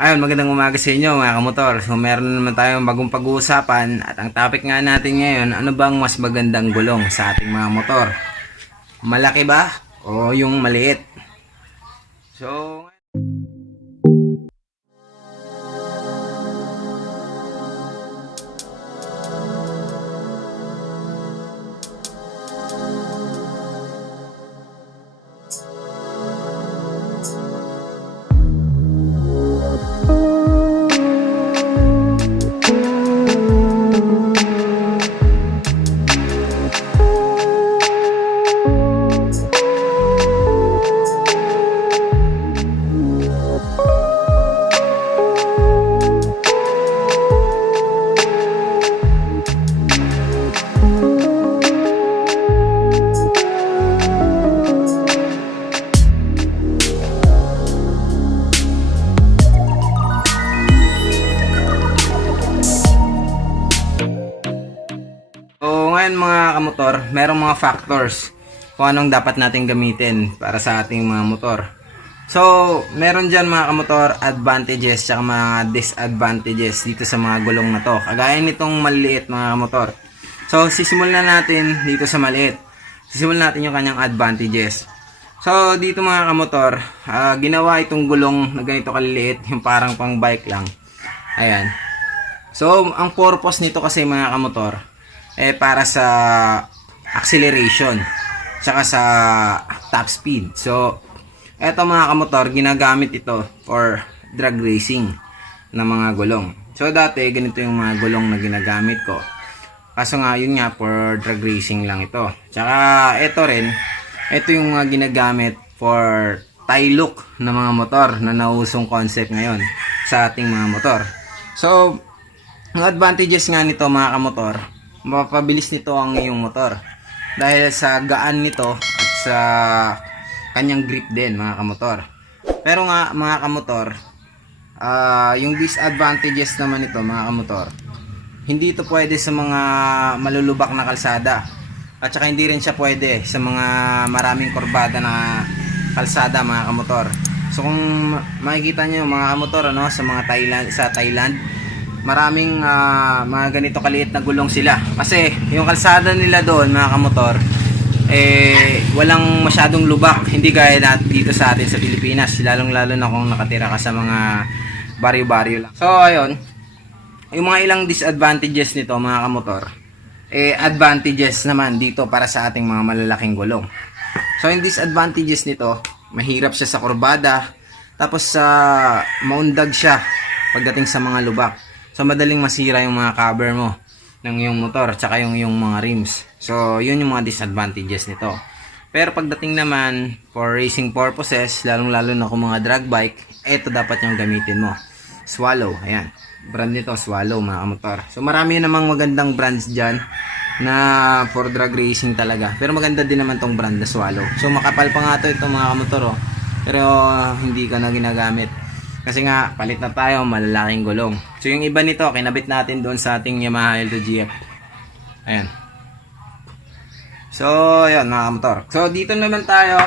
Ayun, magandang umaga sa inyo mga kamotor. So meron na naman tayong bagong pag-uusapan at ang topic nga natin ngayon, ano bang mas magandang gulong sa ating mga motor? Malaki ba o yung maliit? So ngayon mga kamotor, merong mga factors kung anong dapat natin gamitin para sa ating mga motor. So, meron dyan mga kamotor, advantages at mga disadvantages dito sa mga gulong na to. Kagaya nitong maliit mga kamotor. So, sisimulan natin dito sa maliit. Sisimulan natin yung kanyang advantages. So, dito mga kamotor, ginawa itong gulong na ganito kaliliit, yung parang pang bike lang. Ayan. So, ang purpose nito kasi mga kamotor, para sa acceleration tsaka sa top speed. So eto mga kamotor, ginagamit ito for drag racing na mga gulong. So dati ganito yung mga gulong na ginagamit ko, kaso nga yun nga for drag racing lang ito. Tsaka ito rin, ito yung mga ginagamit for tie look na mga motor na nausong concept ngayon sa ating mga motor. So ang advantages nga nito mga kamotor, mapabilis nito ang iyong motor dahil sa gaan nito at sa kanyang grip din mga kamotor. Pero nga mga kamotor, yung disadvantages naman nito mga kamotor, hindi ito pwede sa mga malulubak na kalsada at saka hindi rin siya pwede sa mga maraming kurbada na kalsada mga kamotor. So kung makikita nyo mga kamotor, ano, sa mga Thailand maraming mga ganito kaliit na gulong sila kasi yung kalsada nila doon mga kamotor walang masyadong lubak, hindi gaya dito sa atin sa Pilipinas, lalong lalo na kung nakatira ka sa mga baryo-baryo lang. So ayun, yung mga ilang disadvantages nito mga kamotor, advantages naman dito para sa ating mga malalaking gulong. So yung disadvantages nito, mahirap siya sa kurbada, tapos maundag siya pagdating sa mga lubak. So madaling masira yung mga cover mo ng iyong motor tsaka yung mga rims. So yun yung mga disadvantages nito. Pero pagdating naman for racing purposes, lalong lalo na kung mga drag bike, ito dapat yung gamitin mo. Swallow, ayan, brand nito Swallow mga motor. So marami namang magandang brands dyan na for drag racing talaga, pero maganda din naman tong brand na Swallow. So makapal pa nga ito mga motor, pero hindi ka na ginagamit kasi nga palit na tayo, malalaking gulong. So yung iba nito kinabit natin doon sa ating Yamaha L2GF. Ayan. So ayan mga kamotor. So dito naman tayo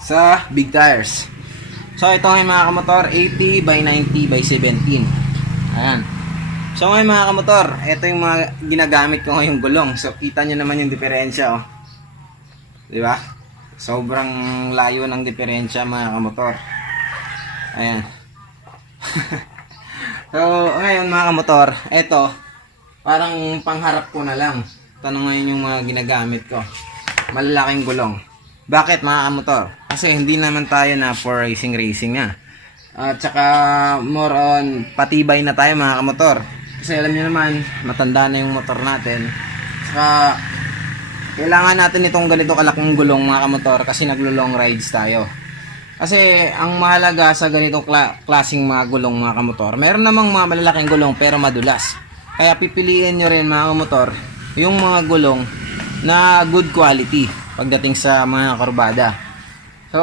sa big tires. So ito ay mga kamotor, 80 by 90 by 17. Ayan. So ngayon mga kamotor, ito yung mga ginagamit ko ngayong gulong. So kita nyo naman yung diferensya, oh. Diba? Sobrang layo ng diferensya mga kamotor. Ayan. So ngayon mga kamotor, eto parang pangharap ko na lang. Tanong ngayon yung mga ginagamit ko, malalaking gulong. Bakit mga kamotor? Kasi hindi naman tayo na for racing nga. At saka more on patibay na tayo mga kamotor. Kasi alam niyo naman, matanda na yung motor natin. Saka kailangan natin itong ganito kalaking gulong mga kamotor kasi naglo-long rides tayo. Kasi ang mahalaga sa ganitong klaseng mga gulong mga kamotor, meron namang mga malalaking gulong pero madulas. Kaya pipiliin nyo rin mga kamotor yung mga gulong na good quality pagdating sa mga kurbada. So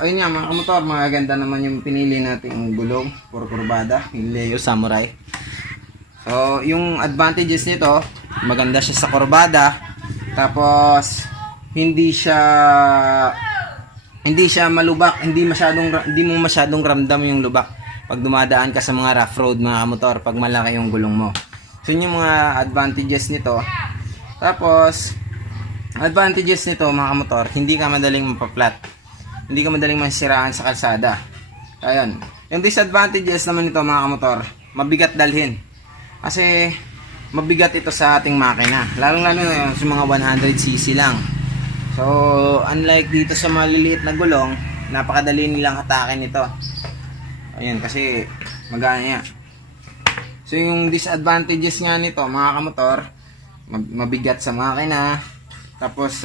ayun nga mga kamotor, maganda naman yung pinili nating gulong for kurbada, yung Leo Samurai. So yung advantages nito, maganda siya sa kurbada, tapos hindi siya malubak, hindi mo masyadong ramdam yung lubak pag dumadaan ka sa mga rough road mga kamotor, pag malaki yung gulong mo. So yun yung mga advantages nito. Tapos advantages nito mga kamotor, hindi ka madaling mapaplat, hindi ka madaling masiraan sa kalsada. Ayun. Yung disadvantages naman nito mga kamotor, mabigat dalhin. Kasi mabigat ito sa ating makina, lalong-lalo na sa mga 100cc lang. So unlike dito sa maliliit na gulong, napakadali nilang hatakin ito. Ayan, kasi magana niya. So yung disadvantages nga nito mga kamotor, mabigat sa makina. Tapos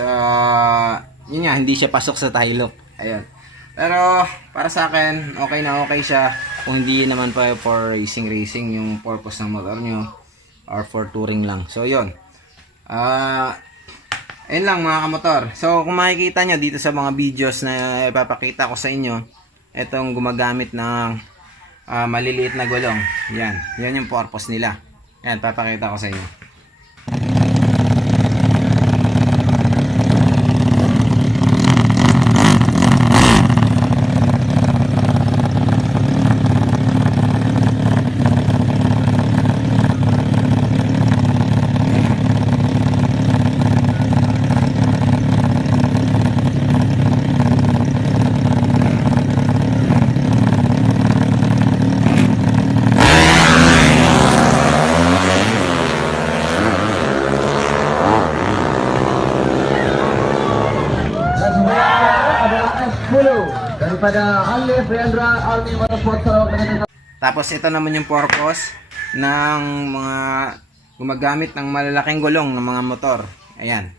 yun nga, hindi siya pasok sa tie lock. Ayun. Pero para sa akin, okay na okay siya. Kung hindi naman pa for racing yung purpose ng motor nyo, or for touring lang. So yun. Ayun lang mga kamotor. So kung makikita nyo dito sa mga videos na ipapakita ko sa inyo, itong gumagamit ng maliliit na gulong. Yan. Yan yung purpose nila. Yan, papakita ko sa inyo. Daripada Alif Rendra Army Motorsport Sarawak. Tapos ito naman yung purpose ng mga gumagamit ng malalaking gulong ng mga motor. Ayan.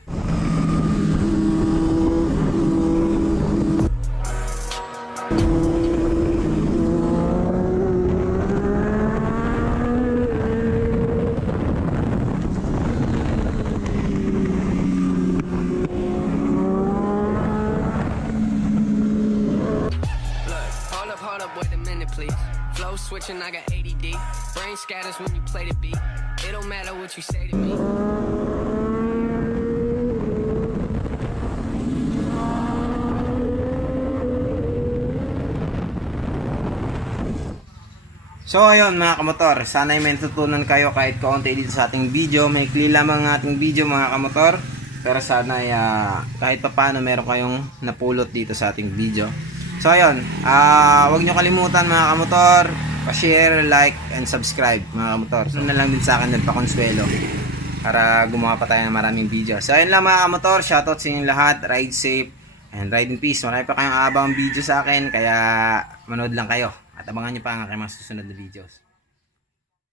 Hold up, wait a minute, please. Flow switching, I got ADD. Brain scatters when you play the beat. It don't matter what you say to me. So ayun mga kamotor, sana ay may natutunan kayo kahit kaunti dito sa ating video. Maikli lamang ang ating video mga kamotor, pero sana ay kahit pa paano meron kayong napulot dito sa ating video. So ayun, huwag nyo kalimutan mga kamotor, pa-share, like, and subscribe mga kamotor. So na lang din sa akin nagpa-consuelo para gumawa pa tayo ng maraming video. So ayun lang mga kamotor, shoutout sa inyong lahat, ride safe and ride in peace. Marami pa kayong abang video sa akin, kaya manood lang kayo at abangan nyo pa ang aking mga susunod na videos.